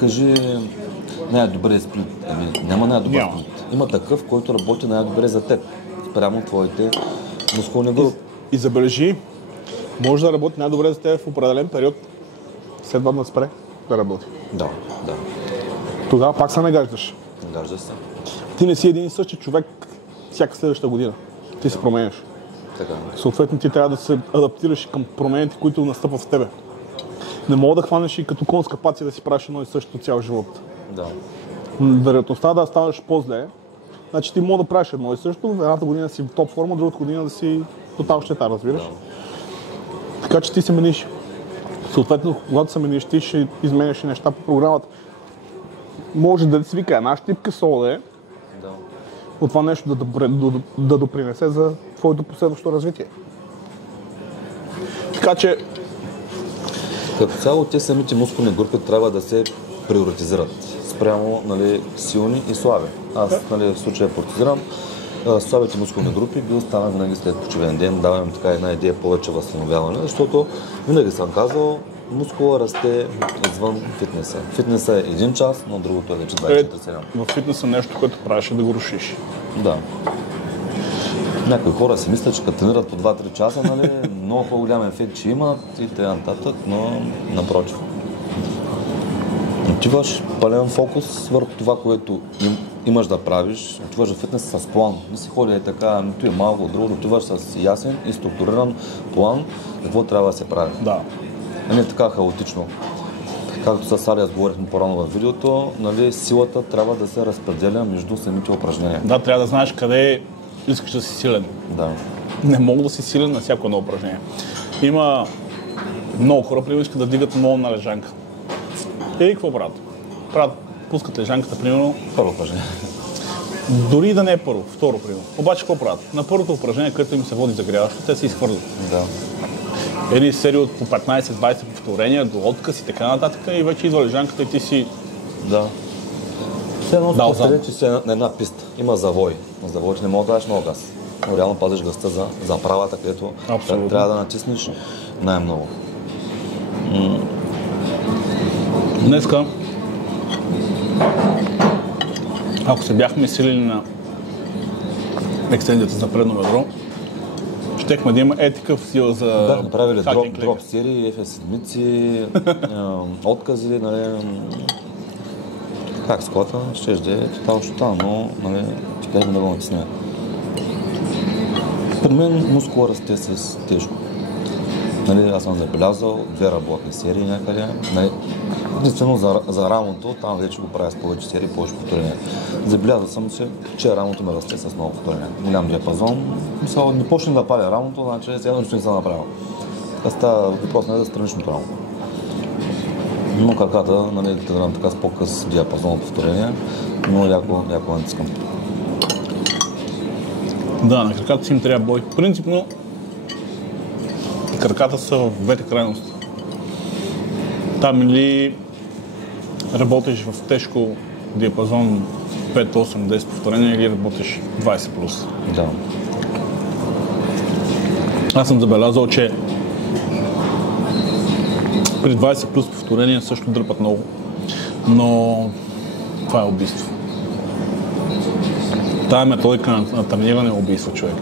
кажи най-добре сплит. Няма най-добър сплит. Има такъв, който работи най-добре за теб, спрямо твоите мускулни групи. И забележи, може да работи най-добре за теб в определен период, след това да спре да работи. Да. Тогава пак се нагаждаш. Нагажда се. Ти не си един и същи човек всяка следваща година. Ти се променяш. Така. Съответно ти трябва да се адаптираш към промените, които настъпват в тебе. Не мога да хванеш и като конска пация да си правиш едно и също цял живот. Да. Вероятността да станеш по-зле, значи ти мога да правиш едно и също, едната година си в топ форма, другата година да си тотал щета, разбираш? Да. Така че ти се мениш. Съответно, когато се мениш, ти ще изменяш и неща по програмата. Може да си вика една щипка сол да е, от това нещо да допринесе за твоето последващо развитие. Така че... Като цяло, те самите мускулни групи трябва да се приоритизират спрямо, нали, силни и слаби. Аз, нали, в случая приоритизирам слабите мускулни групи, би останал винаги след почивен ден, давам така една идея повече възстановяване, защото винаги съм казал, мускула расте извън фитнеса. Фитнеса е 1 час, но другото е вече 24/7. В фитнеса нещо, което правиш, е да го рушиш. Да. Някои хора си мислят, че като тренират по 2-3 часа, нали, много по-голям ефект ще имат и т.н. но напротив. Отиваш пълен фокус върху това, което имаш да правиш. Отиваш в фитнес с план. Не си ходи е така, нито е малко от друго, отиваш с ясен и структуриран план, какво трябва да се прави. Да. А не така хаотично. Както с Ариас говорихме по-рано в видеото, нали, силата трябва да се разпределя между самите упражнения. Да, трябва да знаеш къде искаш да си силен. Да. Не мога да си силен на всяко едно упражнение. Има много хора, примерно, искат да дигат много на лежанка. И какво правят? Пускат лежанката, примерно. Първо упражнение. Дори да не е първо, второ, примерно. Обаче какво правят? На първото упражнение, където им се води загряващо, те се изхвърлят. Да. Едни серии от по 15-20 повторения, до отказ и така нататък, и вече идва лежанката и ти си... Да. Все едно споделя, че си на една писта. Има завой. На завоите не мога да дадеш много газ. Но реално пазиш газта за правата, където трябва да натиснеш най-много. Днеска, ако се бяхме силили на екстензията за предно бедро, щехме да има такъв сила за... Бяхме правили дроп серии, седмици, откази, нали... Как склата, ще е тотално, нали, ти бяхме да го натисне. При мен мускула расте с тежко. Нали, аз съм забелязал 2 работни серии някъде. Нали, единствено за рамото, там вече го правя с повече серии, повече повторения. Забелязал съм, че рамото ме расте с много повторения. Голям диапазон. Мисля, не почне да паля рамото, значи едно нищо не съм направил. Така става въпрос не за страничното рамо. Но краката, нали, тренирам така с по-къс диапазон от повторения, но яко натискам. Да, на краката си им трябва бой. Принципно, краката са в двете крайности. Там или работиш в тежко диапазон 5-8-10 повторения, или работиш 20+. Да. Аз съм забелязал, че при 20 плюс повторения също дърпат много, но това е убийство. Тая методика на трениране е убийство, човек.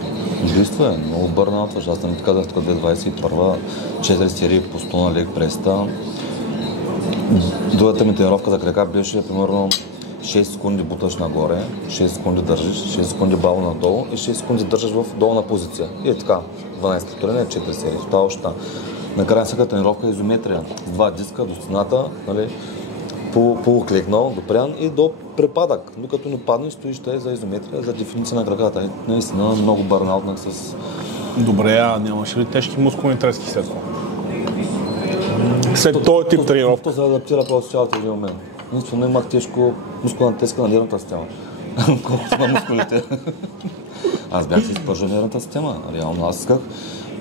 Убийство е, много бърнаутваш. Аз не ти казах тук 2021, 4 серии по 100 на лег преста. Другата ми тренировка за крака беше примерно 6 секунди буташ нагоре, 6 секунди държиш, 6 секунди баво надолу и 6 секунди държаш в долна позиция. И е така, 12 повторения, 4 серии. В тази обща. Накрая всяка тренировка е изометрия. С 2 диска до стената, нали, полуклекнал, допрян и до препадък. Докато не паднеш, стоиш те за изометрия, за дефиниция на краката. И наистина много бърнаутнах с... Добре, а нямаш ли тежки мускулни трески след това? След този тип тренировка. То се адаптира просто цялата един момент. Единствено имах тежко мускулна треска на нервната система. Колкото на мускулите. Аз бях си изпържал нервната система. Реално аз исках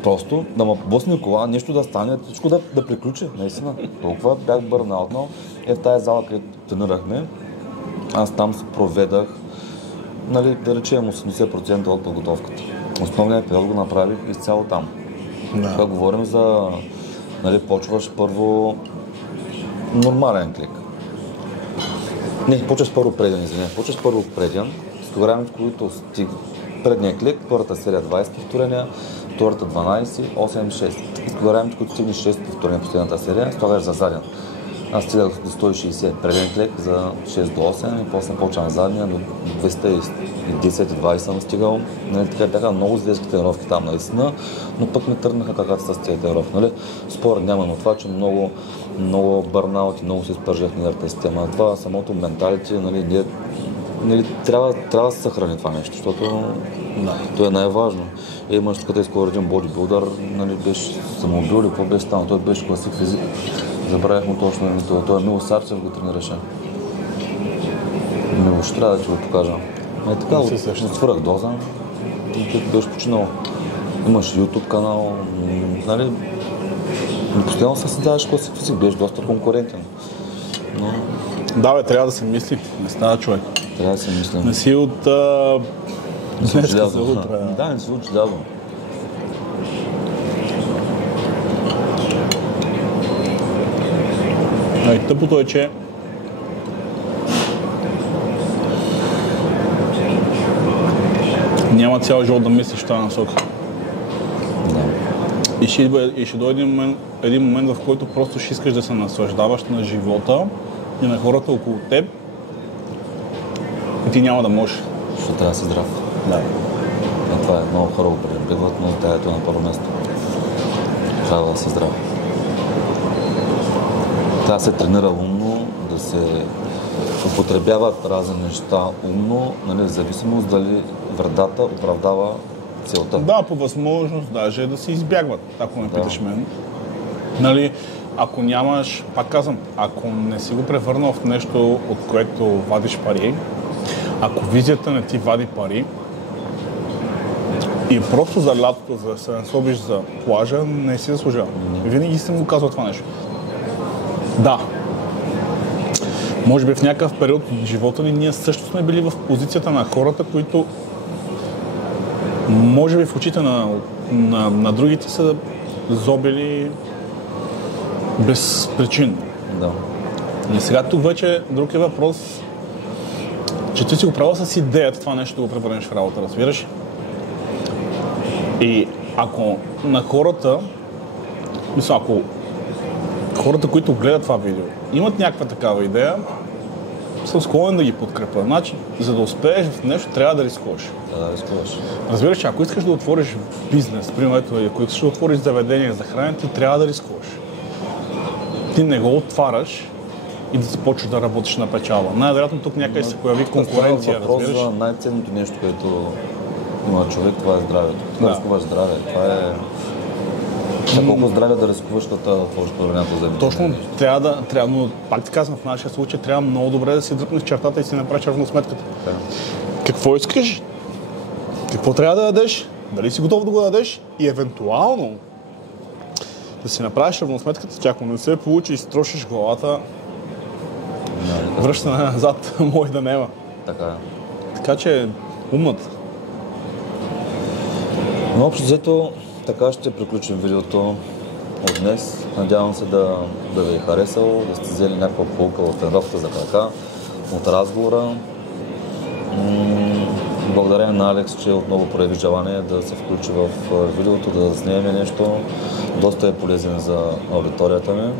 просто да ме блъсне кола, нещо да стане, всичко да приключи, наистина. Толкова бях бърнаутнал. В тази зала, където тренирахме, аз там се проведах, нали, да речем 80% от подготовката. Основният период го направих изцяло там. Да. Тук говорим за, нали, почваш първо нормален клик. Не, почваш първо преден, извиня. Почваш първо преден, с програми, в които предния клик, първата серия 20 повторения, втората 12, 8, 6. И с програмите, които стигнеш 6 повторения последната серия, слагаш за заден. Аз стигах до 160 преден клик за 6 до 8 и после почвам задния до 210-20 съм стигал. Нали, така бяха много злезки тренировки там наистина, но пък ме тръгнаха каката с тези тренировки. Нали. Според няма, но това, че много бърнаут и много се изпържах нервната система. Това самото менталите, нали, трябва да се съхрани това нещо, защото то е най-важно. Имаш тук скоро един бодибилдър, нали, беше самоубил или какво беше станал, той беше класик физик. Забравих му точно името, той е Мило Сарцев, го тренираше. Мило, ще трябва да ти го покажа. Е така, свърх доза и беше починал. Имаш YouTube канал, нали, постоянно се създаваш класик физик, беше доста конкурентен. Но... Да, бе, трябва да се мисли, не става човек. Трябва да се мисля. Не си от днеска за утре. Да, не се учи дядо. И тъпото е, че няма цял живот да мислиш в тази насока. Да. И ще дойде един момент, в който просто ще искаш да се наслаждаваш на живота и на хората около теб и ти няма да можеш. Защото трябва да си здрав. Да. Това е много хора го пренебрегват, но здравето е на първо място. Трябва да си здрав. Трябва да се тренира умно, да се употребяват разни неща умно, нали, в зависимост дали вредата оправдава целта. Да, по възможност даже да се избягват, ако ме питаш мен. Нали, ако нямаш, пак казвам, ако не си го превърнал в нещо, от което вадиш пари, ако визията не ти вади пари и просто за лятото, за да се насобиш за плажа, не си заслужава. Винаги съм го казвал това нещо. Да. Може би в някакъв период от живота ни ние също сме били в позицията на хората, които може би в очите на другите са зобили безпричинно. Да. И сега тук вече друг е въпрос, че ти си го правил с идеята това нещо да го превърнеш в работа, разбираш? И ако на хората, ако хората, които гледат това видео, имат някаква такава идея, съм склонен да ги подкрепя. Значи, за да успееш в нещо, трябва да рискуваш. Да рискуваш. Разбираш, ако искаш да отвориш бизнес, примерно, ако искаш да отвориш заведение за хранене, ти трябва да рискуваш. Ти не го отваряш и да започваш да работиш на печалба. Най-вероятно тук някъде се появи конкуренция, разбираш? разбираш? За най-ценното нещо, което има човек, това е здравето. Да рискуваш здраве. Това е... За колко здраве да рискуваш, да отвориш проверената земя. Точно, но пак ти казвам, в нашия случай трябва много добре да си дръпнеш чертата и си направиш равносметката. Да. Какво искаш? Какво трябва да дадеш? Дали си готов да го дадеш? И евентуално да си направиш равносметката, че ако не се получи и строшиш главата, връщане назад може да няма. Така е. Така че умната. Но общо взето, така ще приключим видеото от днес. Надявам се да ви е харесало, да сте взели някаква полука от тренировката за крака, от разговора. Благодаря на Алекс, че отново прояви желание да се включи в видеото, да заснеме нещо. Доста е полезен за аудиторията ми.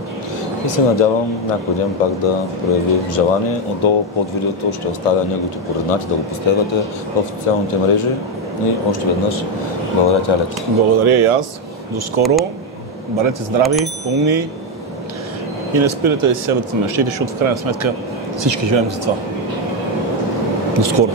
И се надявам някой ден пак да прояви желание. Отдолу под видеото ще оставя неговите координати, да го последвате в социалните мрежи. И още веднъж благодаря ти, Алекс. Благодаря и аз. До скоро. Бъдете здрави, умни и не спирате да си сядате мечтите, защото в крайна сметка всички живеем за това. До скоро.